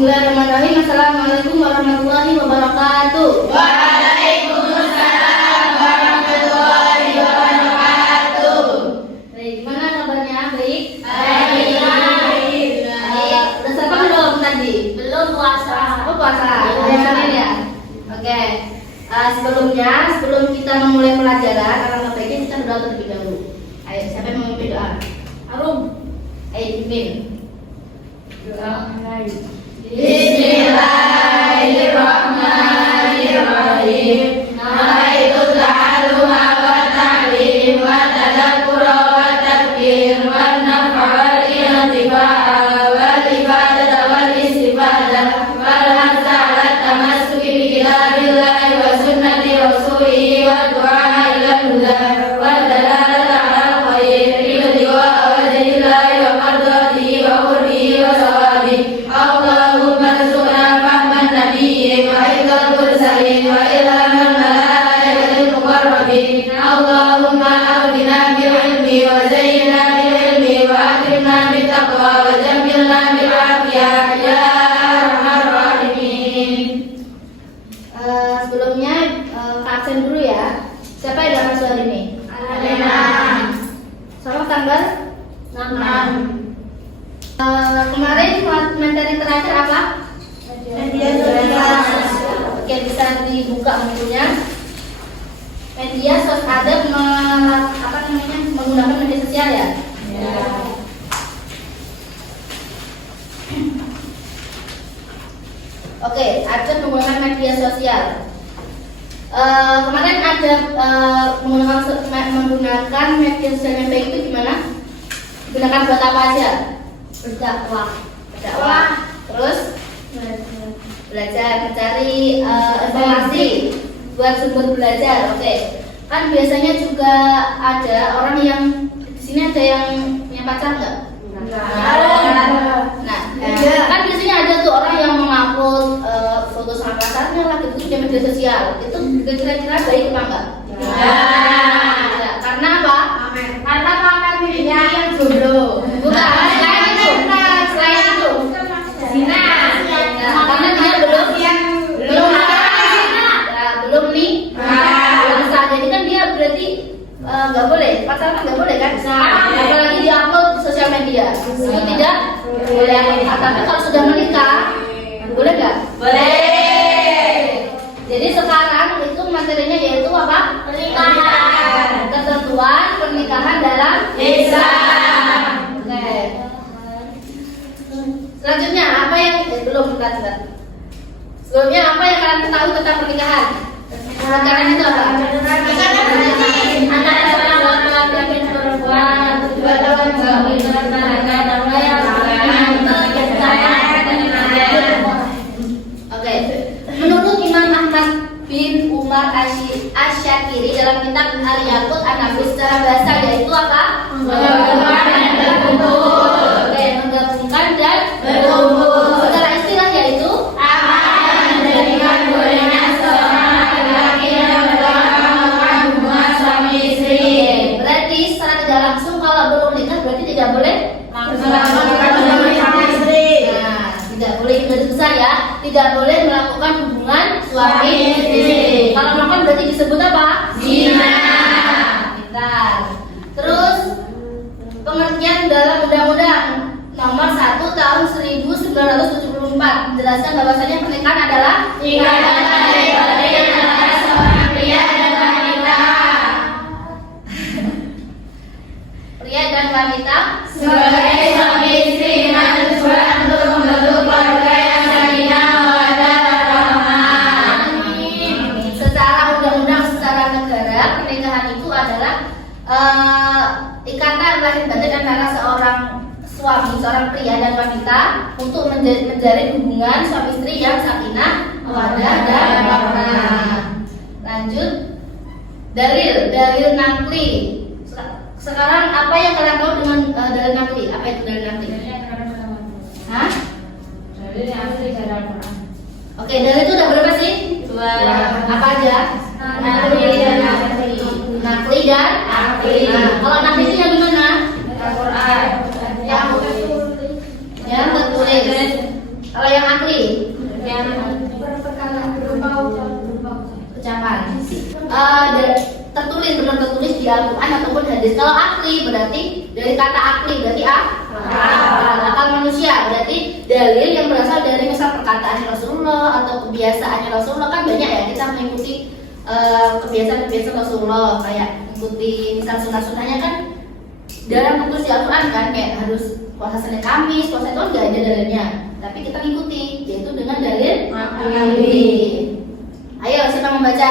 Bismillahirrahmanirrahim. Assalamualaikum warahmatullahi wabarakatuh. Waalaikumsalam warahmatullahi wabarakatuh. Baik, gimana kabarnya? Baik? Baik. Udah sarapan belum tadi? Belum puasa. Oh, puasa. Biasanya ya. Oke. Sebelum kita memulai pelajaran, alangkah baiknya kita berdoa terlebih dahulu. Ayo, siapa yang mau memimpin doa? Arum. Ayo, pimpin. Bismillahirrahmanirrahim. Nawaitu ta'alluma wa ta'lim wa tadabbura wa tadbir wa nafa wal intifa'a wal ibadah wal istifadah wal hazza ala tamassuki bi kitabillahi wa sunnati rasulihi wa du'a ila huda wa dalalata ala khair ridhi wa wajhillahi wa qadatihi wa qurbihi wa sawabi. Allahumma rzuqna fahman nabiyyin wa hifdzal mursalin wa ilhamal malaikatil muqarrabin. Allahumma aghnina bil ilmi wa zayyinna bil ilmi wa akrimna bit taqwa wa jammilna bil afiyah ya arhamar rahimin. Sebelumnya Kak absen dulu ya. Siapa yang dapat soal ini? Alena. Soal tanggal 6. Kemarin materi terakhir apa? Media sosial. Oke, bisa dibuka bukunya. Media sosial ada menggunakan media sosial ya. Oke, ada menggunakan media sosial. Kemarin ada menggunakan media sosial yang baik itu gimana? Gunakan buat apa aja? Berdakwah. Terus belajar, mencari informasi buat sumber belajar. Oke. Kan biasanya juga ada orang yang di sini ada yang punya pacar nggak? Nah, kan biasanya ada tuh orang yang mengupload foto sama pacarnya lah gitu di media sosial. Itu kira-kira baik apa enggak? Ya. Karena apa? Karena pamer dirinya yang jomblo. Bukan. Selain itu. Zina. Karena dia belum nih. Belum sah. Jadi kan dia berarti nggak boleh. Pacaran nggak boleh kan? Apalagi diupload di sosial media. Itu tidak boleh. Tapi kalau sudah menikah, boleh nggak? Boleh. Jadi sekarang itu materinya yaitu apa? Pernikahan. Ketentuan pernikahan dalam Islam. Oke. Selanjutnya apa yang belum kita. Sebelumnya apa yang kalian ketahui tentang pernikahan? Pernikahan itu apa? Antara seorang laki-laki dan perempuan, dua lawan suami berpasangan, nama yang Oke. Menurut Imam Ahmad bin Umar Asy-Syakiri dalam kitab Al-Yaqut An-Nafis secara bahasa yaitu apa? menggabungkan dan berkumpul. Oke, menggabungkan dan Berkumpul. secara istilah yaitu Akan menjadikan bolehnya seorang laki-laki yang berpasangan hubungan suami istri. berarti secara tidak langsung kalau belum nikah berarti tidak boleh Melakukan suami istri. Nah, tidak boleh itu garis besar ya. Tidak boleh melakukan hubungan suami istri. Kalau melakukan berarti disebut apa? Zina. Pintar. Terus pengertian dalam Undang-Undang Nomor 1 Tahun 1974 menjelaskan bahwasanya pernikahan adalah Ikatan tali batin antara seorang pria dan wanita. pria dan wanita Sebagai suami istri dengan tujuan untuk membentuk keluarga yang sakinah mawaddah warahmah. secara undang-undang secara negara. Pernikahan itu adalah ikatan lahir batin antara seorang pria dan wanita untuk menjalin hubungan suami istri yang sakinah, mawaddah dan warahmah. Lanjut, dalil nakli. Sekarang apa yang kalian tahu dengan dalil nakli? Apa itu dalil nakli? Hah? Oke, dalil itu udah berapa sih? Dua. Apa aja? Nakli dan akli. Nakli dan Akli. Nah, kalau nakli itu yang gimana? Al-Quran. Yang tertulis. Kalau yang akli? tertulis, benar tertulis di Al-Quran ataupun hadis. Kalau akli berarti dari kata akli berarti akal manusia, berarti dalil yang berasal dari misal perkataan Rasulullah atau kebiasaannya Rasulullah. Kan banyak ya kita mengikuti kebiasaan-kebiasaan Rasulullah, kayak mengikuti misal sunnah-sunnahnya kan dalam tertulis di Al-Quran kan, kayak harus puasa Senin Kamis, puasa itu nggak ada dalilnya, tapi kita ngikuti yaitu dengan dalil akli. Ayo siapa membaca?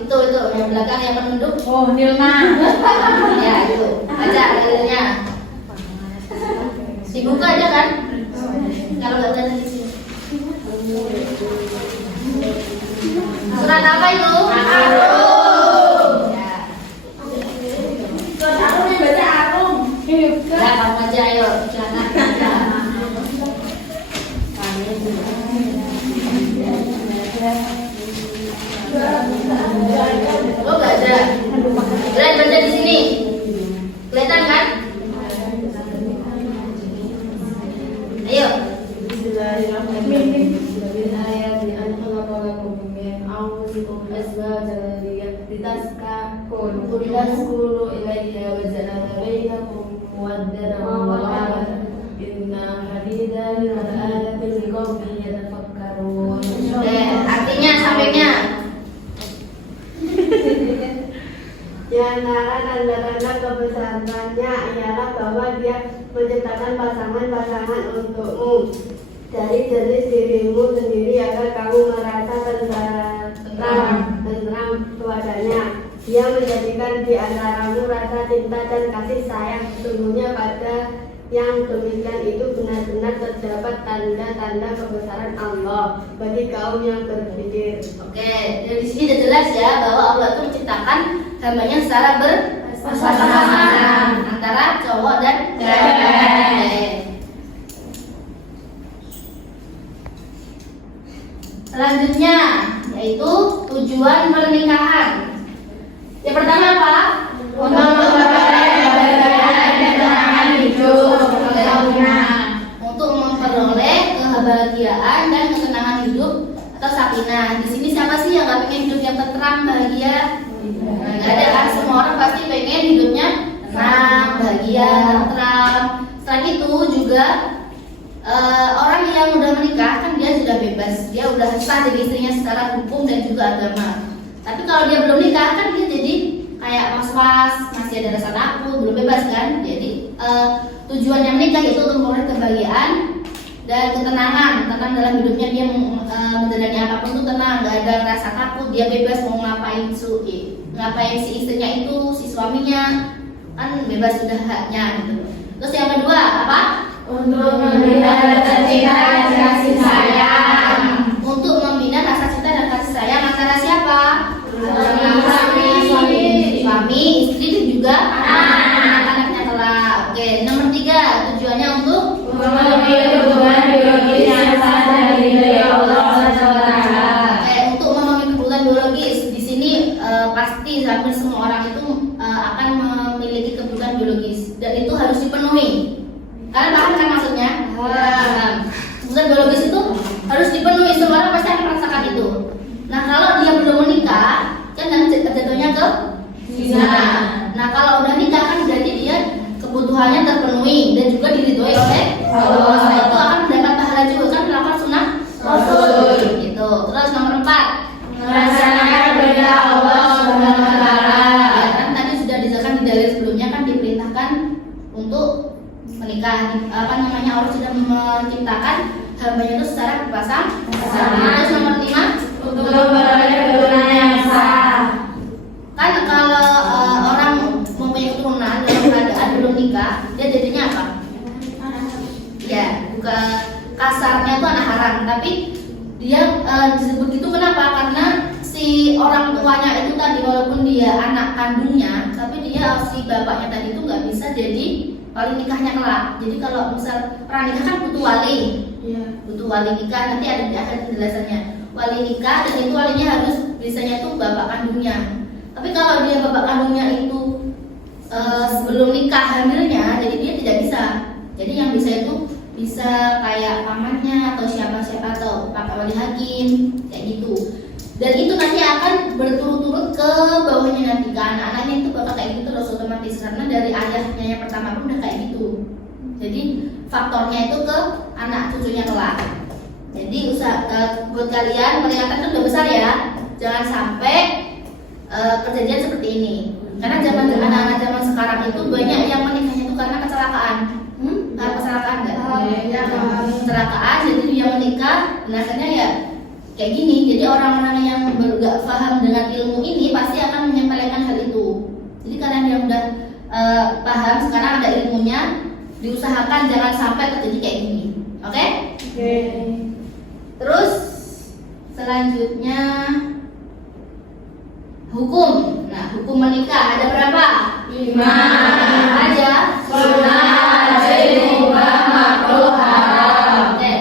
Itu yang belakang yang penunduk. Oh, Nilma. Ya itu, baca dalilnya. Dibuka aja kan? Kalau nggak ada di sini. Surat apa itu? Arum. Ya. Surat Arum yang baca Arum. Ya, kamu aja ayo. Jangan. Oh, nggak ada. Berat baca di sini. Kelihatan kan? Ayo. Artinya sampainya. Di antara tanda-tanda kebesarannya ialah bahwa dia menciptakan pasangan-pasangan untukmu dari jenis dirimu sendiri agar kamu merasa tentram kepadanya. Dia menjadikan di antaramu rasa cinta dan kasih sayang. Sesungguhnya pada yang demikian itu benar-benar terdapat tanda-tanda kebesaran Allah bagi kaum yang berpikir. Oke, dari sini sudah jelas ya bahwa Allah itu menciptakan hambanya secara berpasangan antara cowok dan cewek. Selanjutnya yaitu tujuan pernikahan. Yang pertama apa? Untuk memperoleh kebahagiaan dan ketenangan hidup. Untuk memperoleh kebahagiaan dan ketenangan hidup atau sakinah. Di sini siapa sih yang nggak pengen hidup yang tentram, bahagia? Nggak ada kan, semua orang pasti pengen hidupnya tenang, bahagia, tentram. Selain itu juga orang yang udah menikah kan dia sudah bebas, dia udah sah jadi istrinya secara hukum dan juga agama. Tapi kalau dia belum nikah kan dia jadi kayak was-was, masih ada rasa takut, belum bebas kan. Jadi tujuannya menikah itu untuk memperoleh kebahagiaan dan ketenangan, tenang dalam hidupnya, dia menjalani apapun itu tenang, nggak ada rasa takut, dia bebas mau ngapain si istrinya itu, si suaminya kan bebas sudah haknya gitu. Terus yang kedua apa? Untuk membina rasa cinta dan kasih sayang. Untuk membina rasa cinta dan kasih sayang antara siapa? Suami, istri dan juga anak-anaknya kelak. Oke, nomor 3 tujuannya untuk Memenuhi kebutuhan biologis yang sah dari Allah SWT. untuk memenuhi kebutuhan biologis. Di sini pasti hampir semua orang itu akan memiliki kebutuhan biologis dan itu harus dipenuhi. Kalian paham kan maksudnya? Kebutuhan biologis itu harus dipenuhi, semua orang pasti akan merasakan itu. Nah, kalau dia belum menikah, kan nanti jatuhnya ke zina. Nah, kalau udah nikah kan berarti dia kebutuhannya terpenuhi dan juga diridhoi oleh Allah. Itu akan mendapat pahala juga kan melakukan sunnah Rasul. Gitu. Terus nomor 4, Melaksanakan perintah Allah SWT. ya, kan tadi sudah dijelaskan di dalil sebelumnya kan diperintahkan untuk menikah. Allah sudah menciptakan hambanya itu secara berpasangan. Terus nomor 5, Untuk memperoleh keturunan yang sah. kan kalau orang mempunyai keturunan dalam keadaan belum nikah, dia jadinya apa? Ya, bukan kasarnya itu anak haram, tapi dia disebut itu kenapa? Karena si orang tuanya itu tadi walaupun dia anak kandungnya, tapi dia si bapaknya tadi itu nggak bisa jadi wali nikahnya kelak. Jadi kalau misal pranikah kan butuh wali, butuh wali nikah, nanti ada penjelasannya. Wali nikah dan itu walinya harus biasanya tuh bapak kandungnya. Tapi kalau dia bapak kandungnya itu sebelum nikah hamilnya, jadi dia tidak bisa. Jadi yang bisa itu bisa kayak pamannya atau siapa atau kakak wali hakim kayak gitu. Dan itu nanti akan berturut-turut ke bawahnya nanti ke anak-anaknya itu bakal kayak gitu terus otomatis karena dari ayahnya yang pertama pun udah kayak gitu. Jadi faktornya itu ke anak cucunya kelak. Jadi buat kalian peringatan itu udah besar ya. Jangan sampai kejadian seperti ini. Karena anak-anak zaman sekarang itu banyak yang menikahnya itu karena kecelakaan. Karena kecelakaan enggak? Ya. Kecelakaan jadi dia menikah, dan akhirnya ya kayak gini. Jadi orang-orang yang gak paham dengan ilmu ini pasti akan menyampaikan hal itu. Jadi kalian yang udah paham sekarang ada ilmunya, diusahakan jangan sampai terjadi kayak gini. Oke? Oke. Terus selanjutnya hukum. Nah, hukum menikah ada berapa? 5. Aja. Sunnah, wajib, mubah, makruh, haram. Oke.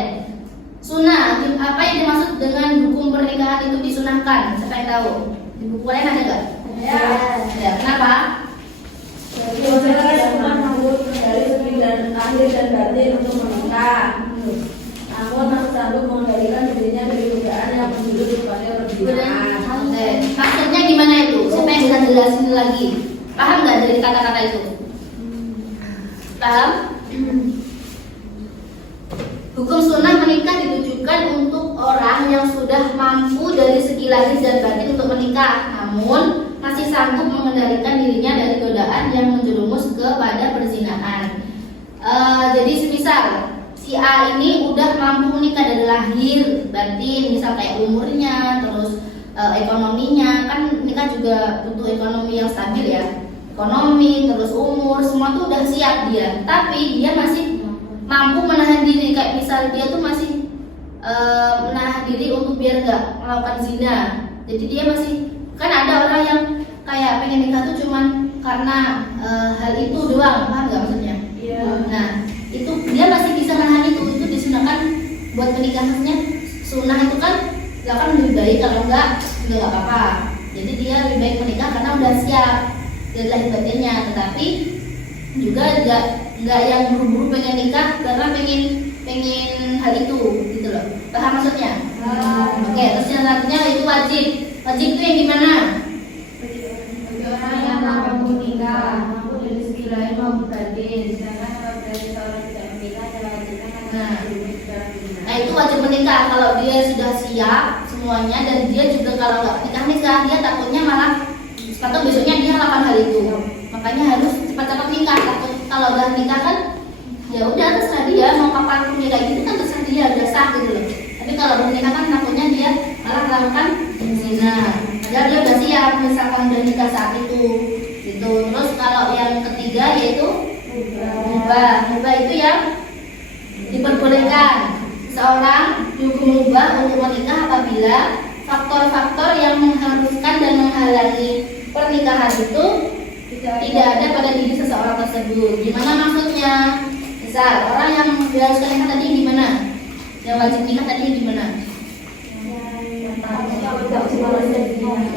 Sunnah, apa yang dimaksud dengan hukum pernikahan itu disunahkan? Siapa yang tahu? Di buku lain ada nggak? Ada. Kenapa? Jadi masyarakat cuma mampu dari segi dan lahir dan batin untuk menikah. Namun harus sanggup mengendalikan dirinya dari godaan yang menjurus kepada perzinahan. Oke. Maksudnya gimana itu? Siapa yang bisa jelasin lagi? Paham nggak dari kata-kata itu? Paham? Hukum sunnah menikah ditujukan untuk orang yang sudah mampu dari segi lahir dan batin untuk menikah, namun masih sanggup mengendalikan dirinya dari godaan yang menjerumus kepada perzinahan. Jadi semisal si A ini udah mampu menikah dari lahir batin, misal kayak umurnya, terus ekonominya, kan nikah juga butuh ekonomi yang stabil ya. Ekonomi, terus umur, semua tuh udah siap dia. Tapi dia masih mampu menahan diri, kayak misal dia tuh masih menahan diri untuk biar nggak melakukan zina. Jadi dia masih, kan ada orang yang kayak pengen nikah tuh cuman karena hal itu doang, paham nggak maksudnya? Iya. Nah, itu dia masih bisa menahan itu disunahkan buat menikah. Maksudnya sunnah itu kan nggak kan lebih baik, kalau nggak apa-apa. Jadi dia lebih baik menikah karena udah siap dari lahir batinnya, tetapi juga nggak yang buru-buru pengen nikah karena pengen hal itu gitu loh. Paham maksudnya? Oke, terus yang selanjutnya itu wajib. Wajib itu yang gimana? Bagi orang yang mampu menikah, mampu dari segi lahir maupun batin, sedangkan apabila seseorang tidak menikah, diwajibkan akan Nah itu wajib menikah kalau dia sudah siap semuanya, dan dia juga kalau nggak nikah dia takutnya malah atau besoknya dia melakukan hal itu. Makanya harus cepat-cepat nikah. Takut kalau udah nikah kan ya udah terserah dia mau kapan pun dia kayak gitu kan terserah dia, udah sah gitu loh. Tapi kalau belum nikah kan takutnya dia malah melakukan zina. Padahal dia udah siap misalkan udah nikah saat itu gitu. Terus kalau yang ketiga yaitu mubah. Mubah itu yang diperbolehkan seorang mubah untuk menikah apabila faktor-faktor yang mengharuskan dan menghalangi pernikahan itu tidak ada pada diri seseorang tersebut. Gimana maksudnya? Misal orang yang diharuskan nikah tadi gimana? Yang wajib nikah tadi gimana?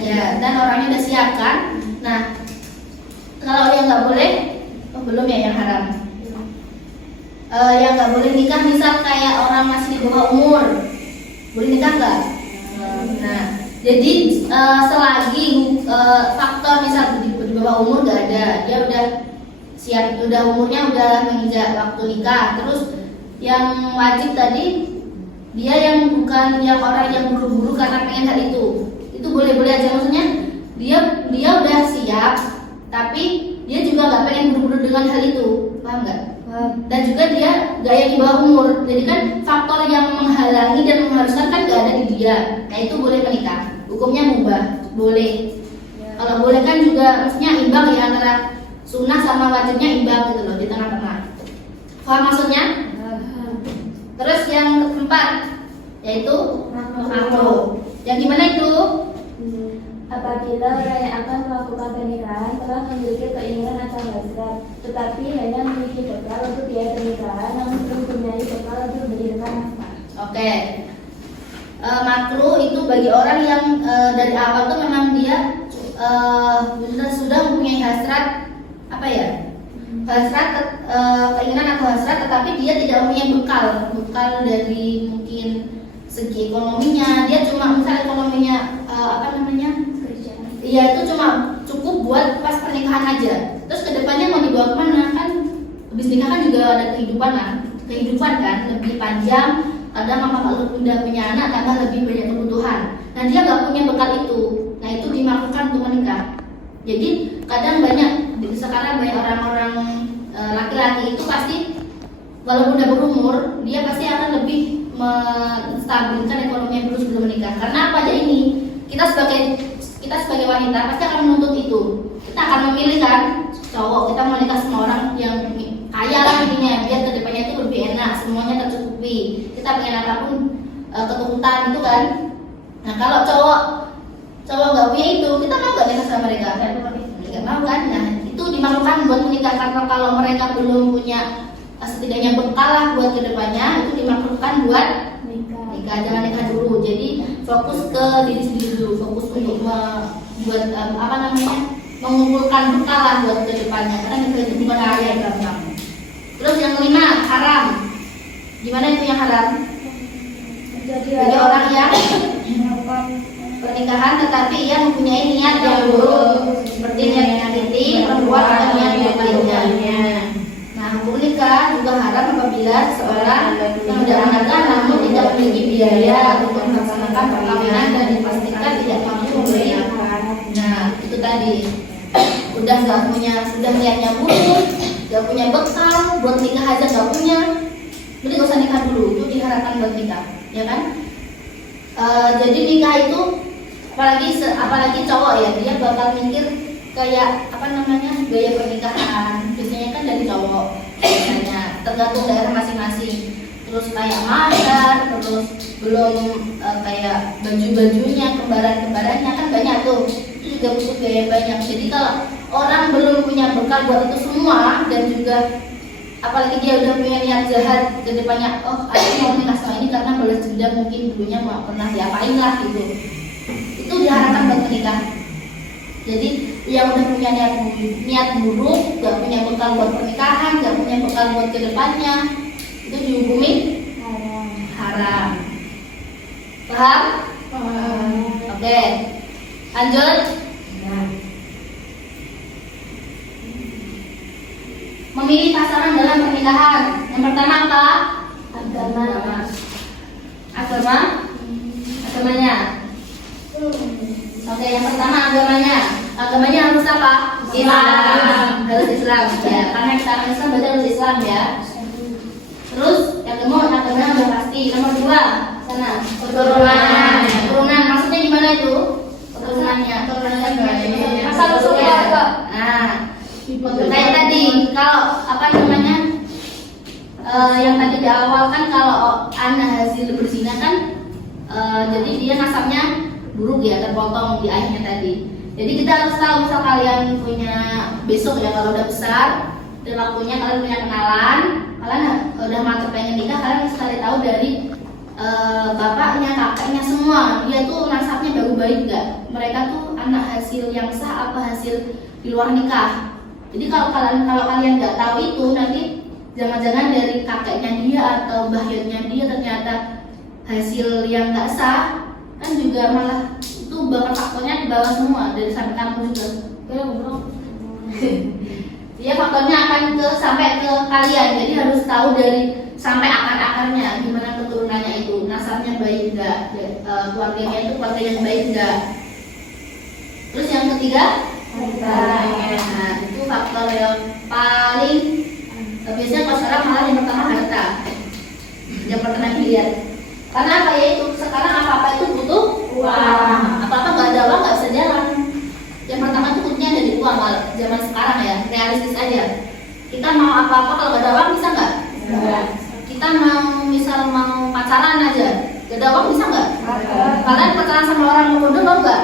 Ya, dan orangnya udah siap kan? Nah, kalau yang nggak boleh, belum ya yang haram. Yang nggak boleh nikah misal kayak orang masih di bawah umur, boleh nikah nggak? Nah, jadi selagi faktor misal di bawah umur nggak ada, dia udah siap, udah umurnya udah menginjak waktu nikah. Terus yang wajib tadi dia yang bukan yang orang yang buru-buru karena pengen hal itu boleh-boleh aja. Maksudnya dia udah siap, tapi dia juga nggak pengen buru-buru dengan hal itu, paham nggak? Dan juga dia nggak yang di bawah umur, jadi kan faktor yang menghalangi dan mengharuskan kan nggak ada di dia. Nah itu boleh menikah, hukumnya mubah, boleh. Kalau boleh kan juga maksudnya imbang ya, antara sunnah sama wajibnya imbang gitu loh, di tengah-tengah. Paham maksudnya? Terus yang keempat yaitu makruh. Yang gimana itu? Apabila orang yang akan melakukan pernikahan telah memiliki keinginan atau hasrat, tetapi hanya memiliki bekal untuk biaya pernikahan, namun belum mempunyai bekal untuk mendirikan nafkah. Oke. Makruh itu bagi orang yang dari awal tuh memang dia sudah mempunyai hasrat, apa ya? Hasrat keinginan atau hasrat, tetapi dia tidak mempunyai bekal dari mungkin segi ekonominya. Dia cuma misal ekonominya apa namanya? Iya, itu cuma cukup buat pas pernikahan aja. Terus kedepannya mau dibawa kemana kan? Habis nikah kan juga ada kehidupan kan lebih panjang. Kadang apa kalau udah punya anak tambah lebih banyak kebutuhan. Nah dia nggak punya bekal itu. Nah itu dimaksudkan untuk menikah. Jadi kadang sekarang banyak orang-orang laki-laki itu pasti walaupun udah berumur dia pasti akan lebih menstabilkan ekonominya dulu sebelum menikah. Karena apa aja ini? Kita sebagai wanita pasti akan menuntut itu. Kita akan memilih kan cowok, kita mau nikah sama orang yang kaya lah intinya, biar kedepannya itu lebih enak, semuanya tercukupi. Kita pengen apapun keturutan itu kan. Nah kalau cowok nggak punya itu, kita mau nggak nikah sama mereka? Nggak mau kan? Nah itu dimaksudkan buat menikah, karena kalau mereka belum punya setidaknya bekal lah buat kedepannya, itu dimaksudkan buat nikah. Jangan nikah dulu. Jadi fokus ke diri sendiri dulu, fokus untuk buat apa namanya, mengumpulkan bekal lah buat kedepannya, karena itu bukan kaya gampang. Terus yang kelima, haram. Gimana itu yang haram? Jadi orang yang pernikahan tetapi ia mempunyai niat yang buruk, seperti niat menyakiti perempuan atau niat yang lainnya. Nah, hukum nikah juga haram apabila seseorang yang sudah menikah namun tidak memiliki biaya untuk melaksanakan perkawinan dan dipastikan tidak mampu memberi. Nah, itu tadi sudah niatnya buruk, nggak punya bekal buat nikah aja nggak punya, jadi nggak usah nikah dulu. Itu diharapkan buat nikah, ya kan? Jadi nikah itu apalagi cowok ya, dia bakal mikir kayak apa namanya, gaya pernikahan biasanya kan dari cowok, biasanya tergantung daerah masing-masing. Terus kayak mahar, terus belum kayak baju-bajunya, kembaran-kembarannya kan banyak tuh, itu juga butuh biaya banyak. Jadi kalau orang belum punya bekal buat itu semua, dan juga apalagi dia udah punya niat jahat ke depannya, oh aku mau nikah sama ini karena balas dendam, mungkin dulunya mau pernah diapain lah gitu, itu diharapkan buat menikah. Jadi yang udah punya niat buruk, gak punya bekal buat pernikahan, gak punya bekal buat kedepannya, itu dihukumi haram. Paham? Oke, lanjut. Memilih pasangan dalam pernikahan. Yang pertama apa? Agamanya. Oke, yang pertama agamanya. Agamanya harus apa? Islam. Harus Islam ya. Karena kita orang Islam berarti harus Islam ya. Terus yang kedua agamanya udah pasti. Nomor 2 sana. Keturunan. Maksudnya gimana itu? Keturunannya. Asal usul keluarga. Nah, kayak tadi kalau apa namanya, yang tadi di awal kan kalau anak hasil berzina kan, jadi dia nasabnya buruk ya, terpotong di ayahnya tadi. Jadi kita harus tahu, misal kalian punya besok ya, kalau udah besar dan waktunya kalian punya kenalan, kalian udah mantap pengen nikah, kalian harus cari tahu dari bapaknya, kakaknya semua, dia tuh nasabnya baik nggak, mereka tuh anak hasil yang sah apa hasil di luar nikah. Jadi kalau kalian nggak tahu itu, nanti jangan-jangan dari kakeknya dia atau bahyatnya dia ternyata hasil yang nggak sah, kan juga malah itu bakal faktornya di bawah semua dari sampai kamu juga. Ya faktornya akan sampai ke kalian. Jadi harus tahu dari sampai akar-akarnya, gimana keturunannya itu, nasabnya baik enggak, keluarganya itu keluarga yang baik enggak. Terus yang ketiga, nah itu faktor yang paling biasanya kalau sekarang malah yang pertama harta, yang pertama dilihat. Karena apa ya, itu sekarang apa-apa itu butuh uang, apa-apa nggak ada uang nggak bisa jalan. Yang pertama itu kuncinya ada di uang. Kalau zaman sekarang ya, realistis aja. Kita mau apa-apa kalau nggak ada uang bisa nggak? Kita mau pacaran aja, nggak ada uang bisa nggak? Kalian pacaran sama orang muda mau nggak?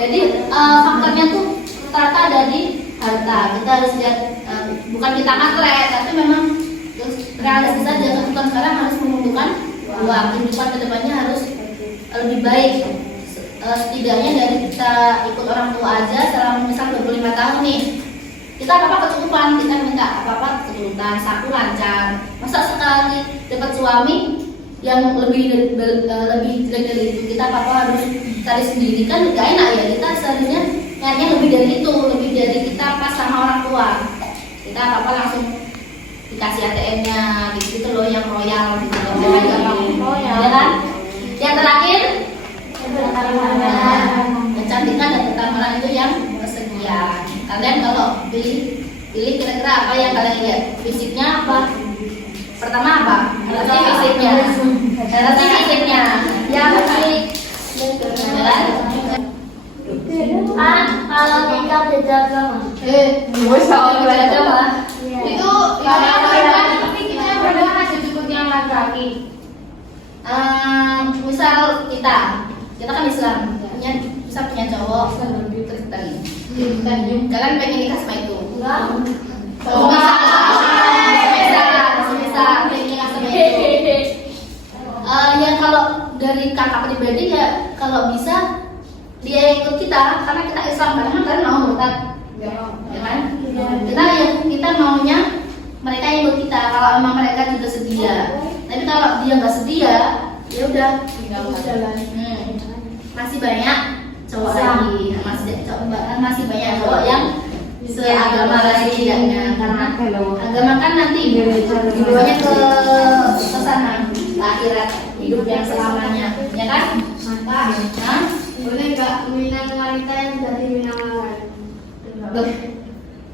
Jadi faktornya tuh rata ada di harta. Kita harus lihat, bukan kita atlet, tapi memang realistis aja. Kebutuhan sekarang harus membutuhkan uang. Kehidupan kedepannya harus lebih baik. Setidaknya dari kita ikut orang tua aja selama misal 25 tahun nih, kita apa-apa kecukupan, kita minta apa-apa keturunan, saku lancar. Masa sekali dapat suami yang lebih jelek dari itu, kita apa harus cari sendiri, kan gak enak ya. Kita seharusnya nyarinya lebih dari itu, lebih dari kita pas sama orang tua. Kita apa langsung dikasih ATM-nya gitu loh, yang royal gitu loh, ya kan. Yang terakhir kecantikan dan ketampanan itu yang kesekian. Kalian kalau pilih kira-kira apa yang kalian lihat? Fisiknya apa? Pertama apa? Berarti fisiknya. Yang fisik. Kalau kita beda agama. Itu Tapi kita berdua masih cukup yang laki-laki. misal kita kan Islam, punya cowok Kristen. Kalian pengen nikah sama itu? Misal pengen nikah sama itu. Ya kalau dari kakak pribadi ya kalau bisa dia ikut kita karena kita Islam, karena kan mau murtad, ya kan? Kita maunya mereka ikut kita kalau memang mereka juga sedia. Tapi kalau dia nggak sedia, ya udah tinggal jalan. Masih banyak cowok lagi, masih banyak cowok yang seagama lagi tidaknya, karena agama kan nanti dibawanya ke sana, ke akhirat, hidup yang selamanya, ya kan? Boleh nggak meminang wanita yang jadi minang lawan?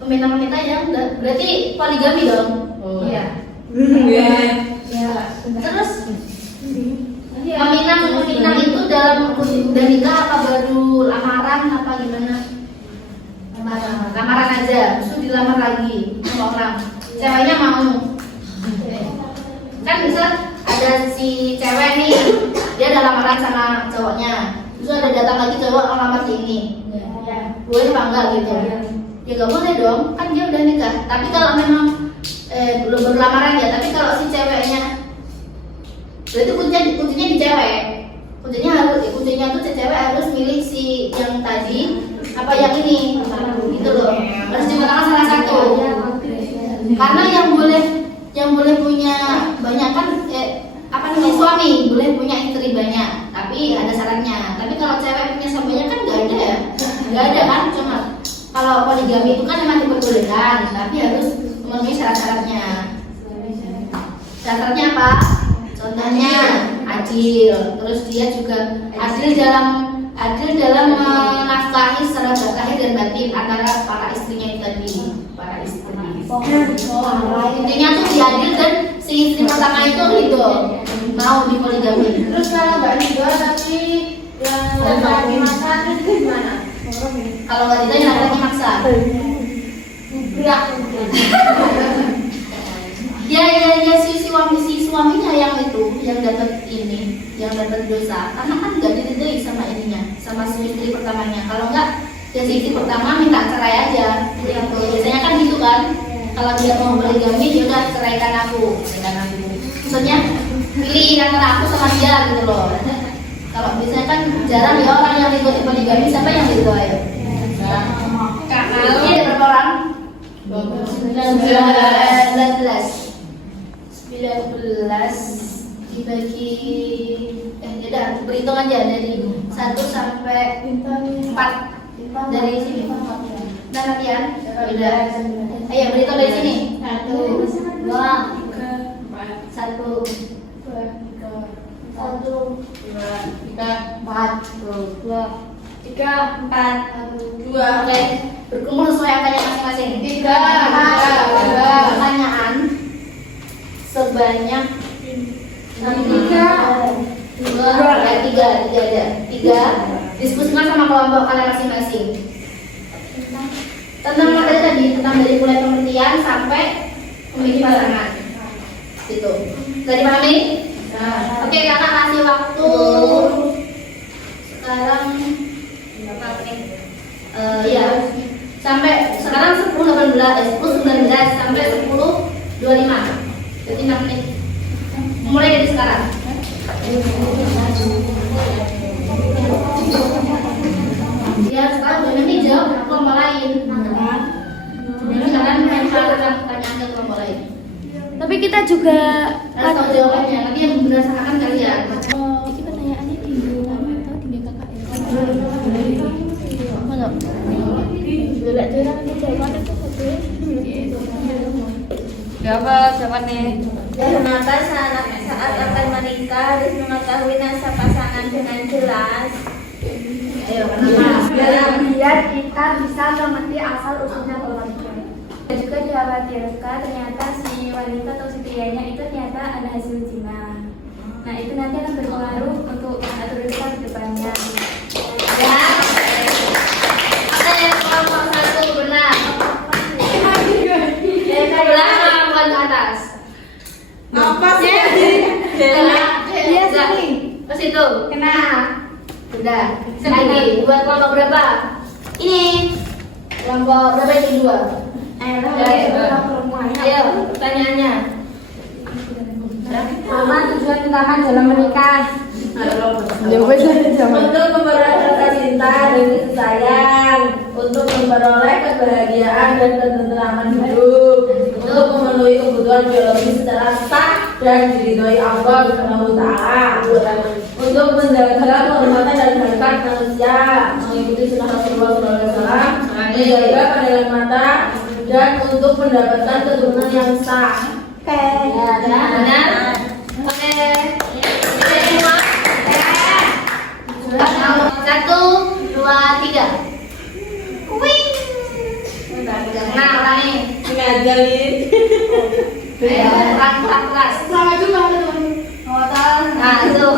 Peminang wanita yang berarti poligami dong. Iya. Terus meminang itu dalam udah nikah apa baru lamaran apa gimana? Lamaran aja, terus dilamar lagi sama orang. Ceweknya mau. Kan bisa ada si cewek nih, dia ada lamaran sama cowoknya. Terus ada datang lagi cowok ngelamar si ini. Boleh apa enggak gitu? Ya gak boleh dong, kan dia udah nikah. Tapi kalau memang belum berlamaran ya, tapi kalau si ceweknya, berarti kuncinya di cewek. Kuncinya tuh si cewek harus milih si yang tadi apa yang ini, gitu loh. Harus dikatakan salah satu. Karena yang boleh punya banyak kan suami boleh punya istri banyak, tapi ada syaratnya. Tapi kalau cewek punya suaminya kan nggak ada kan. Cuma kalau poligami itu kan memang diperbolehkan, tapi harus memenuhi syarat-syaratnya. Syaratnya apa? Contohnya adil, terus dia juga adil dalam menafkahi secara lahir dan batin antara para istrinya itu tadi, para istri. Intinya tuh diadil dan si istri pertama itu gitu mau dipoligami. Terus kalau nggak dijual tapi yang laki masak itu gimana? Kalau nggak ditanya laki-laki maksa. Ya si suaminya yang dapat dosa, karena kan nggak diridhoi sama ininya, sama si istri pertamanya. Kalau nggak, ya si istri pertama minta cerai aja. Biasanya kan gitu kan. Kalau dia mau poligami, dia udah ceraikan aku. Maksudnya pilih antara aku sama dia gitu loh. Kalau biasanya kan jarang ya orang yang ikut poligami, siapa yang gitu ayo? Ini ada berapa orang? 19 dibagi ya berhitung aja dari 1 sampai 4 dari sini. Dan latihan udah. Ayo berhitung dari sini. 1 2 3 4 1 2 Oke, berkumpul sesuai angkanya masing-masing. 3 pertanyaan sebanyak 3 diskusikan sama kelompok kalian masing-masing tentang materi tadi, tentang dari mulai pengertian sampai memilih pasangan gitu. Sudah dipahami? Oke, kakak kasih waktu sekarang berapa menit? Ya, sampai sekarang 10.19 sampai 10.25, jadi 6 menit. Mulai dari sekarang. Ya, sekarang udah nanti jawab kelompok lain. Jadi kalian menempatkan pertanyaan ke kelompok lain. Tapi kita juga Harus tahu jawabannya. Nanti yang berdasarkan kalian. ini pertanyaannya tinggi atau tinggi KKN. Mana? Boleh jarang jawabannya tuh. Siapa nih? Kenapa saat akan menikah harus mengetahui nasab pasangan dengan jelas? Ayo, kenapa? Biar kita bisa mengerti asal usulnya keluarga. Dan juga dikhawatirkan ternyata si wanita atau si prianya itu ternyata ada hasil zina. Nah itu nanti akan berpengaruh untuk naturalisasi ke depannya. Ya. Oke, kelompok satu benar. Belakang bukan ke atas. Apa sih? Iya sini. Ke situ. Kena. Sudah. Lagi. Buat kelompok berapa? Ini. Kelompok berapa ini dua? Ayo, pertanyaannya. Apa tujuan utama dalam menikah? Untuk memperoleh rasa cinta dan kasih sayang, untuk memperoleh kebahagiaan dan ketentraman hidup, untuk memenuhi kebutuhan biologis secara sah dan diridhoi Allah Subhanahu wa Ta'ala, untuk menjaga kehormatan dan harkat manusia, mengikuti sunnah Rasulullah SAW, menjaga pandangan mata, dan untuk mendapatkan keturunan yang sah. Ya, benar. Oke. Ini semua. Satu, dua, tiga. Wing. Nah, ulangi. Ngajarin. Ayo, keras. Nah, itu.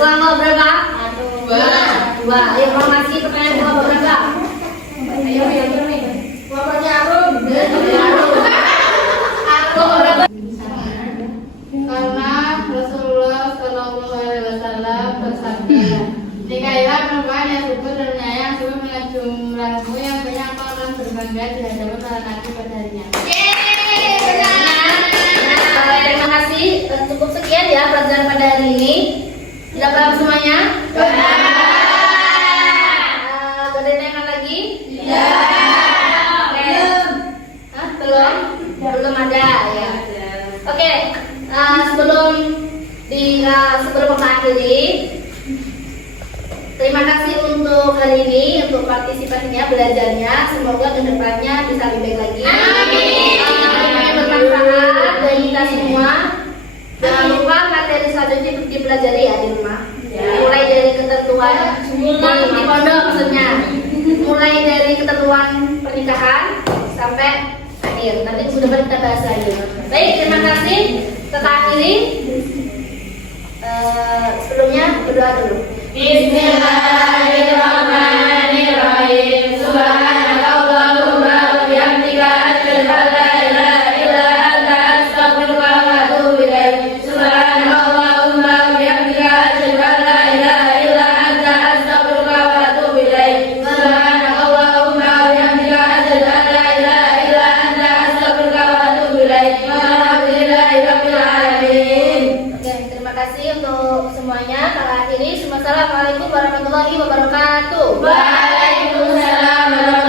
Kelompok berapa? Dua. Ayo, mau ngasih pertanyaan kelompok berapa? Ayo, kelompoknya Arum. Kelompok berapa? Karena Rasulullah Shallallahu Alaihi Wasallam bersabda, nikailah perempuan yang subur dan menyayang, sebab melihat jumlahmu yang banyak kau akan berbangga di hadapan para nabi pada harinya. Yeay, benar. Nah, terima kasih. Cukup sekian ya pelajaran pada hari ini. Sudah paham semuanya? Benar. Boleh tanya lagi? Ya. Oke. Hah, belum? Belum ada ya. Oke. Sebelum mengakhiri, terima kasih untuk hari ini, untuk partisipasinya, belajarnya. Semoga kedepannya bisa lebih baik lagi. Amin. Bermanfaat bagi kita semua. Jangan lupa materi selanjutnya dipelajari ya di rumah. Mulai dari ketentuan di pondok maksudnya. Mulai dari ketentuan pernikahan sampai akhir. Nanti sudah kita bahas lagi. Baik, terima kasih. Kita akhiri. Sebelumnya berdoa dulu. Bismillahirrahmanirrahim. Subhanakallahumma wa bihamdika asyhadu an la ilaha illa anta astaghfiruka wa atubu ilaik. Subhanakallahumma wa bihamdika asyhadu an la ilaha illa anta astaghfiruka wa atubu ilaik. Subhanakallahumma wa bihamdika asyhadu an la ilaha illa anta astaghfiruka wa atubu ilaik. Walhamdulillahirabbil alamin. Oke, terima kasih untuk semuanya. Para akhiri, assalamualaikum warahmatullahi wabarakatuh. Waalaikumsalam warahmatullahi